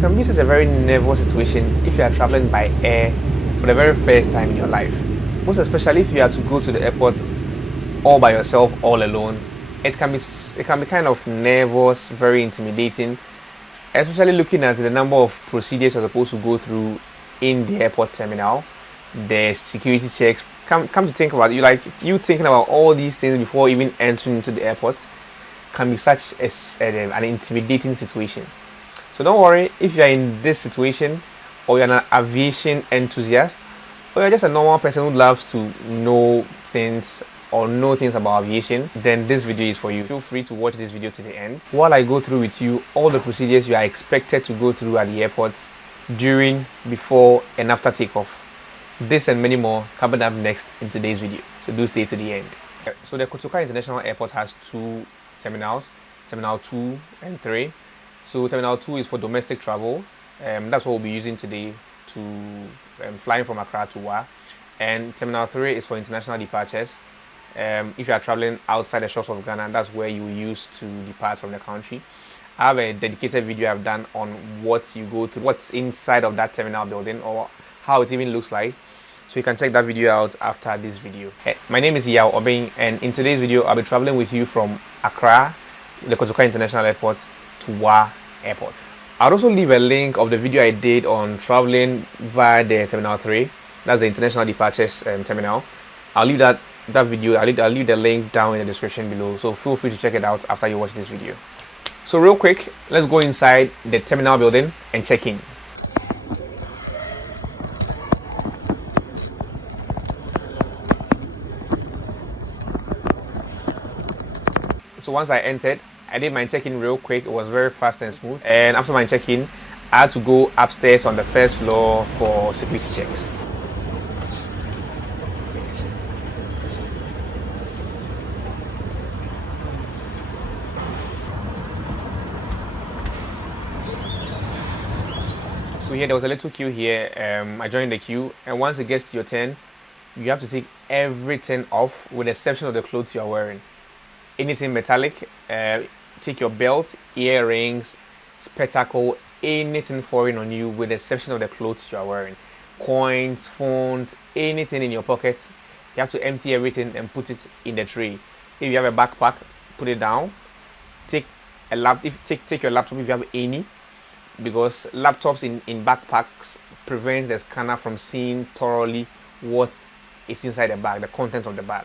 can be such a very nervous situation if you are traveling by air for the very first time in your life. Most especially if you have to go to the airport all by yourself, all alone. It can be kind of nervous, very intimidating, especially looking at the number of procedures you're supposed to go through in the airport terminal, the security checks. Come to think about it, you thinking about all these things before even entering into the airport can be such an intimidating situation. So don't worry if you are in this situation, or you're an aviation enthusiast, or you're just a normal person who loves to know things about aviation, then this video is for you. Feel free to watch this video to the end while I go through with you all the procedures you are expected to go through at the airport during, before, and after takeoff. This and many more coming up next in today's video, so do stay to the end. So the Kotoka International Airport has two terminals, Terminal 2 and 3. So Terminal 2 is for domestic travel, that's what we'll be using today to flying from Accra to Wa. And Terminal 3 is for international departures. If you are traveling outside the shores of Ghana, that's where you use to depart from the country. I have a dedicated video I've done on what you go to, what's inside of that terminal building, or how it even looks like. So you can check that video out after this video. My name is Yao Obeng, and in today's video, I'll be traveling with you from Accra, the Kotoka International Airport, to Wa Airport. I'll also leave a link of the video I did on traveling via the Terminal 3. That's the international departures terminal. I'll leave that video. I'll leave the link down in the description below. So feel free to check it out after you watch this video. So real quick, let's go inside the terminal building and check in. So once I entered, I did my check-in real quick. It was very fast and smooth. And after my check-in, I had to go upstairs on the first floor for security checks. So here there was a little queue here. I joined the queue, and once it gets to your turn, you have to take everything off with the exception of the clothes you are wearing. Anything metallic, take your belt, earrings, spectacle, anything foreign on you with the exception of the clothes you are wearing. Coins, phones, anything in your pockets, you have to empty everything and put it in the tray. If you have a backpack, put it down. Take your laptop if you have any, because laptops in backpacks prevents the scanner from seeing thoroughly what is inside the bag, the content of the bag.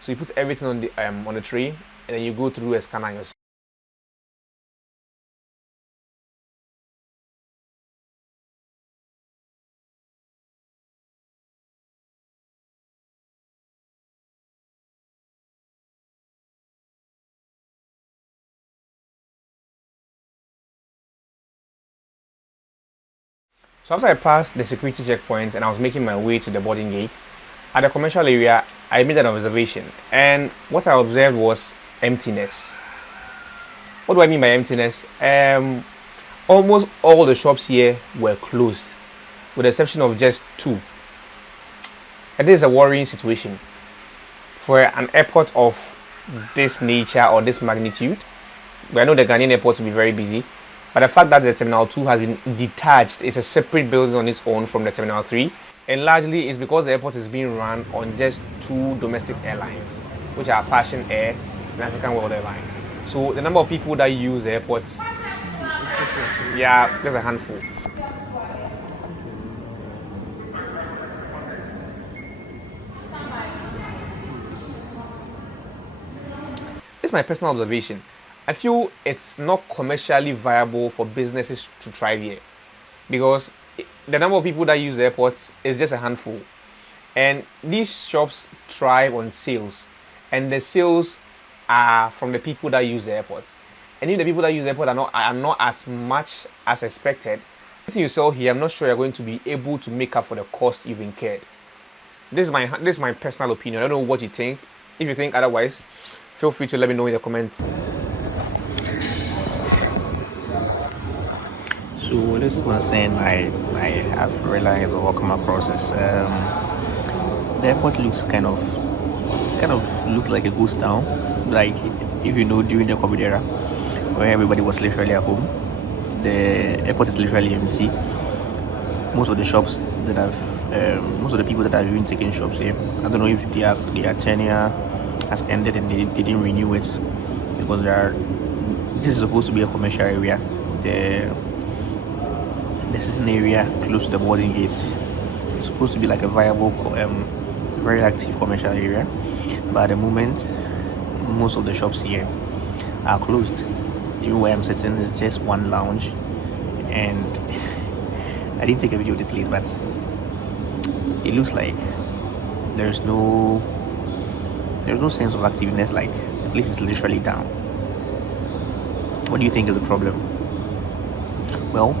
So you put everything on the tray, and then you go through a scanner yourself. So after I passed the security checkpoint and I was making my way to the boarding gate, at the commercial area, I made an observation, and what I observed was emptiness. What do I mean by emptiness? Almost all the shops here were closed, with the exception of just two. And this is a worrying situation for an airport of this nature or this magnitude. I know the Ghanaian airport will be very busy, but the fact that the Terminal 2 has been detached, is a separate building on its own from the Terminal 3, and largely it's because the airport is being run on just two domestic airlines, which are Passion Air and African World Airline. So the number of people that use the airport, yeah, there's a handful. This is my personal observation. I feel it's not commercially viable for businesses to thrive here, because the number of people that use the airports is just a handful, and these shops thrive on sales, and the sales are from the people that use the airport. And if the people that use the airport are not as much as expected, anything you sell here, I'm not sure you're going to be able to make up for the cost you've incurred. This is my personal opinion. I don't know what you think. If you think otherwise, feel free to let me know in the comments. So this concern I have realized or come across is the airport looks kind of looks like a ghost town. Like, if you know, during the COVID era, where everybody was literally at home, the airport is literally empty. Most of the shops that most of the people that have even taken shops here, I don't know if their tenure has ended and they didn't renew it, because this is supposed to be a commercial area. This is an area close to the boarding gates. It's supposed to be like a viable, very active commercial area, but at the moment, most of the shops here are closed. Even where I'm sitting is just one lounge, and I didn't take a video of the place, but it looks like there's no sense of activeness. Like, the place is literally down. What do you think is the problem? Well,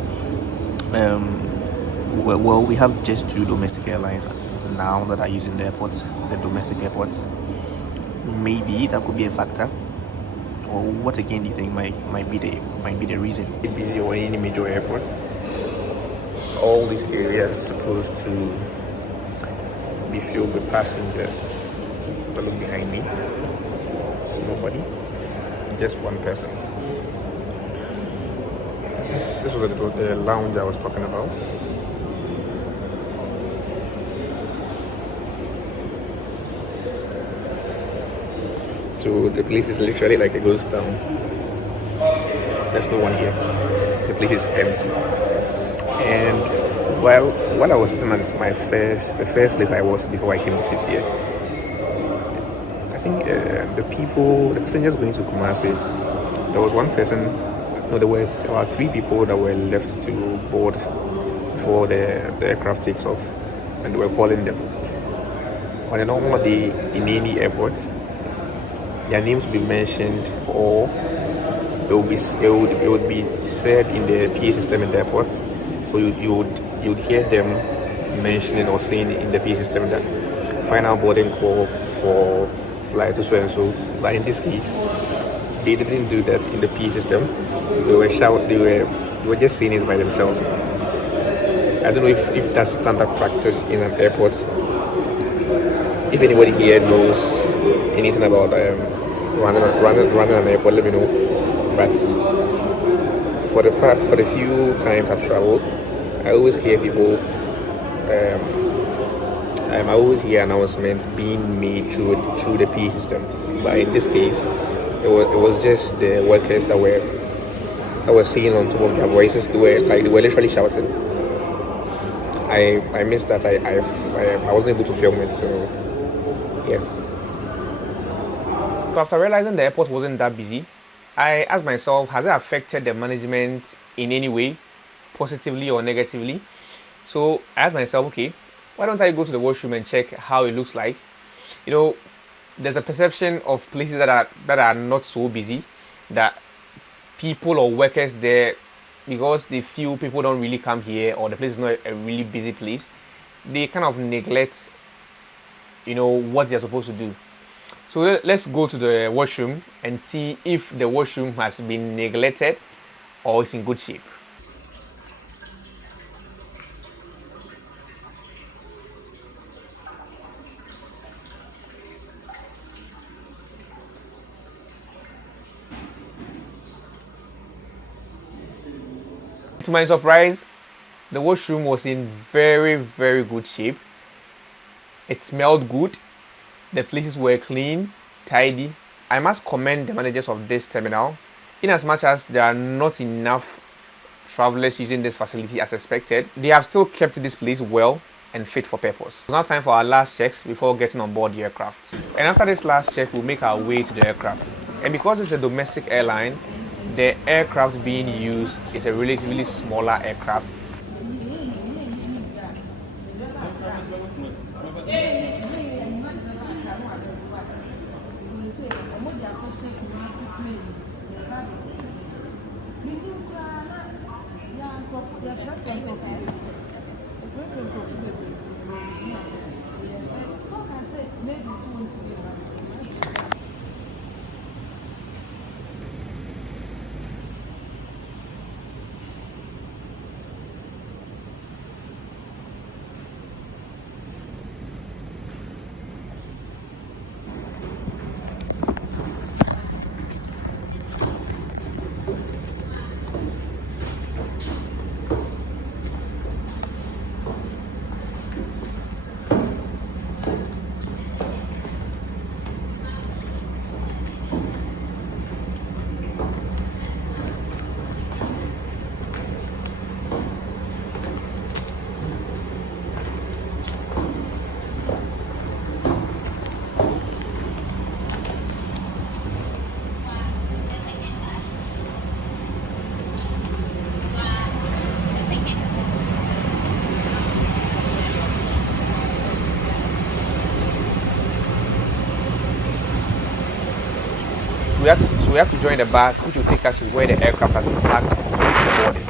we have just 2 domestic airlines now that are using the airports, the domestic airports. Maybe that could be a factor. Or what again do you think might be the reason? Busy or any major airports, all these areas are supposed to be filled with passengers. But look behind me, it's nobody, just one person. This was the lounge I was talking about. So the place is literally like a ghost town. There's no one here. The place is empty. And while I was sitting at the first place I was before I came to sit here, I think the passengers going to Kumasi, there was one person. No, there were about 3 people that were left to board before the aircraft takes off, and they were calling them. On a normal day in any airport, their names will be mentioned, or it would be said in the PA system in the airports. So you would hear them mentioning or saying in the PA system that final boarding call for flight to so and so. But in this case, they didn't do that in the PA system. They were just saying it by themselves. I don't know if that's standard practice in an airport. If anybody here knows anything about running an airport, let me know. But for the few times I've traveled, I always hear people. I always hear announcements being made through the PA system. But in this case, it was just the workers that were saying on top of their voices. They were literally shouting. I missed that. I wasn't able to film it. So yeah. So after realizing the airport wasn't that busy, I asked myself, has it affected the management in any way, positively or negatively? So I asked myself, okay, why don't I go to the washroom and check how it looks like? You know, there's a perception of places that are not so busy, that people or workers there, because they feel people don't really come here, or the place is not a really busy place, they kind of neglect, what they're supposed to do. So let's go to the washroom and see if the washroom has been neglected or is in good shape. To my surprise, the washroom was in very, very good shape. It smelled good. The places were clean, tidy. I must commend the managers of this terminal, in as much as there are not enough travelers using this facility as expected. They have still kept this place well and fit for purpose. It's now time for our last checks before getting on board the aircraft. And after this last check, we'll make our way to the aircraft. And because it's a domestic airline, the aircraft being used is a relatively smaller aircraft. So we have to join the bus, which will take us to where the aircraft has been parked for boarding.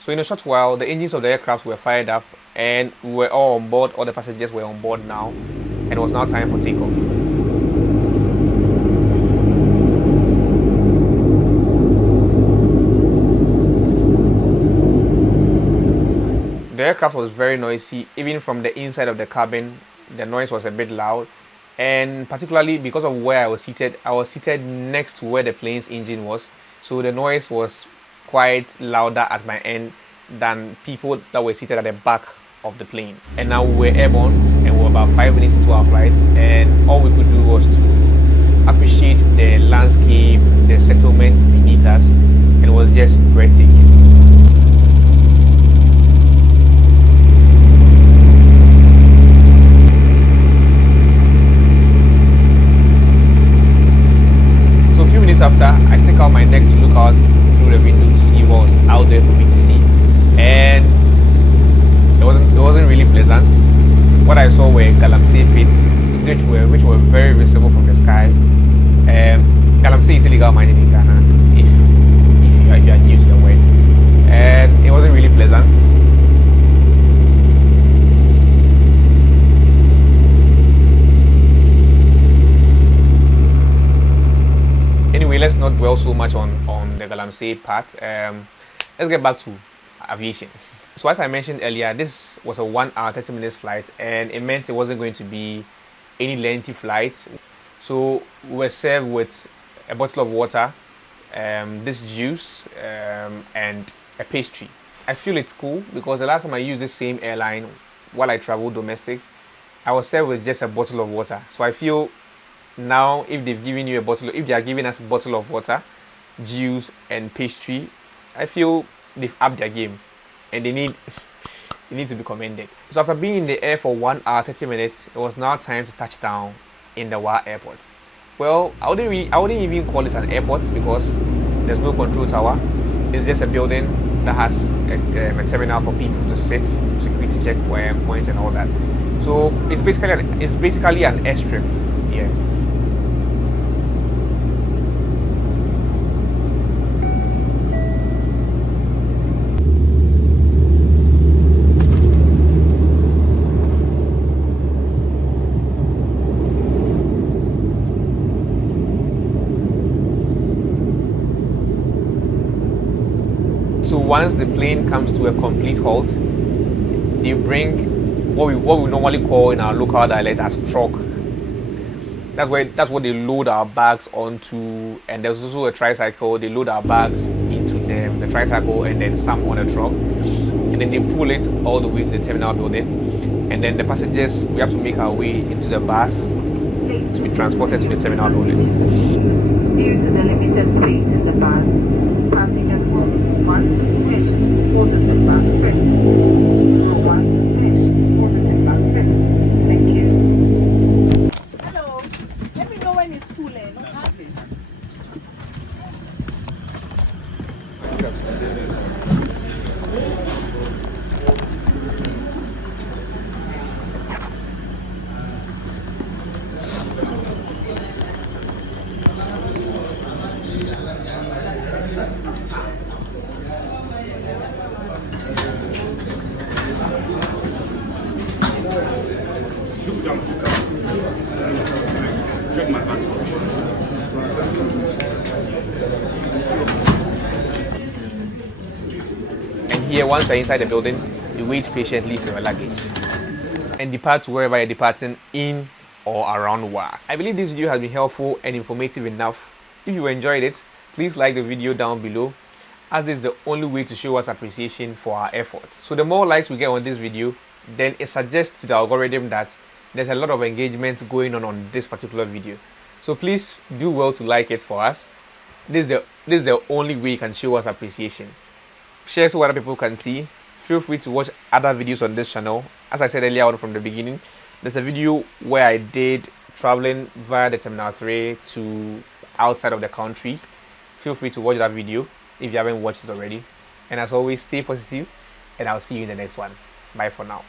So in a short while, the engines of the aircraft were fired up and we were all on board, all the passengers were on board now, and it was now time for takeoff. The aircraft was very noisy, even from the inside of the cabin, the noise was a bit loud, and particularly because of where I was seated next to where the plane's engine was, so the noise was quite louder at my end than people that were seated at the back of the plane. And now we were airborne and we were about 5 minutes into our flight, and all we could do was to appreciate the landscape, the settlements beneath us, and it was just breathtaking. After, I stick out my neck to look out through the window to see what was out there for me to see, and it wasn't really pleasant. What I saw were galamsey pits, which were very visible from the sky. Galamsey is illegal mining in Ghana, if you are new to the word, and it wasn't really pleasant. Anyway, let's not dwell so much on the galamsey part. Let's get back to aviation. So as I mentioned earlier, this was a 1 hour 30 minutes flight, and it meant it wasn't going to be any lengthy flights. So we were served with a bottle of water, this juice, and a pastry. I feel it's cool because the last time I used the same airline while I traveled domestic, I was served with just a bottle of water. So I feel now if they've given you a bottle, if they are giving us a bottle of water, juice and pastry, I feel they've upped their game, and they need to be commended. So after being in the air for 1 hour 30 minutes, it was now time to touch down in the Wa airport. Well, I wouldn't even call it an airport because there's no control tower. It's just a building that has a terminal for people to sit, security check points and all that. So it's basically an airstrip here. So once the plane comes to a complete halt, they bring what we normally call in our local dialect as truck. That's what they load our bags onto, and there's also a tricycle. They load our bags into the tricycle and then some on a truck, and then they pull it all the way to the terminal building, and then the passengers, we have to make our way into the bus to be transported to the terminal building. Due to the limited space in the bus, passengers from 1 to 10 board the seatbelt first. From 1 to 10 board the seatbelt first. Thank you. Hello. Let me know when it's full, eh? No problem. Check my hands. And here, once you're inside the building, you wait patiently for your luggage and depart to wherever you're departing in or around Wa. I believe this video has been helpful and informative enough. If you enjoyed it, please like the video down below, as this is the only way to show us appreciation for our efforts. So the more likes we get on this video, then it suggests to the algorithm that there's a lot of engagement going on this particular video. So please do well to like it for us. This is the only way you can show us appreciation. Share so other people can see. Feel free to watch other videos on this channel. As I said earlier on from the beginning, there's a video where I did traveling via the Terminal 3 to outside of the country. Feel free to watch that video if you haven't watched it already. And as always, stay positive, and I'll see you in the next one. Bye for now.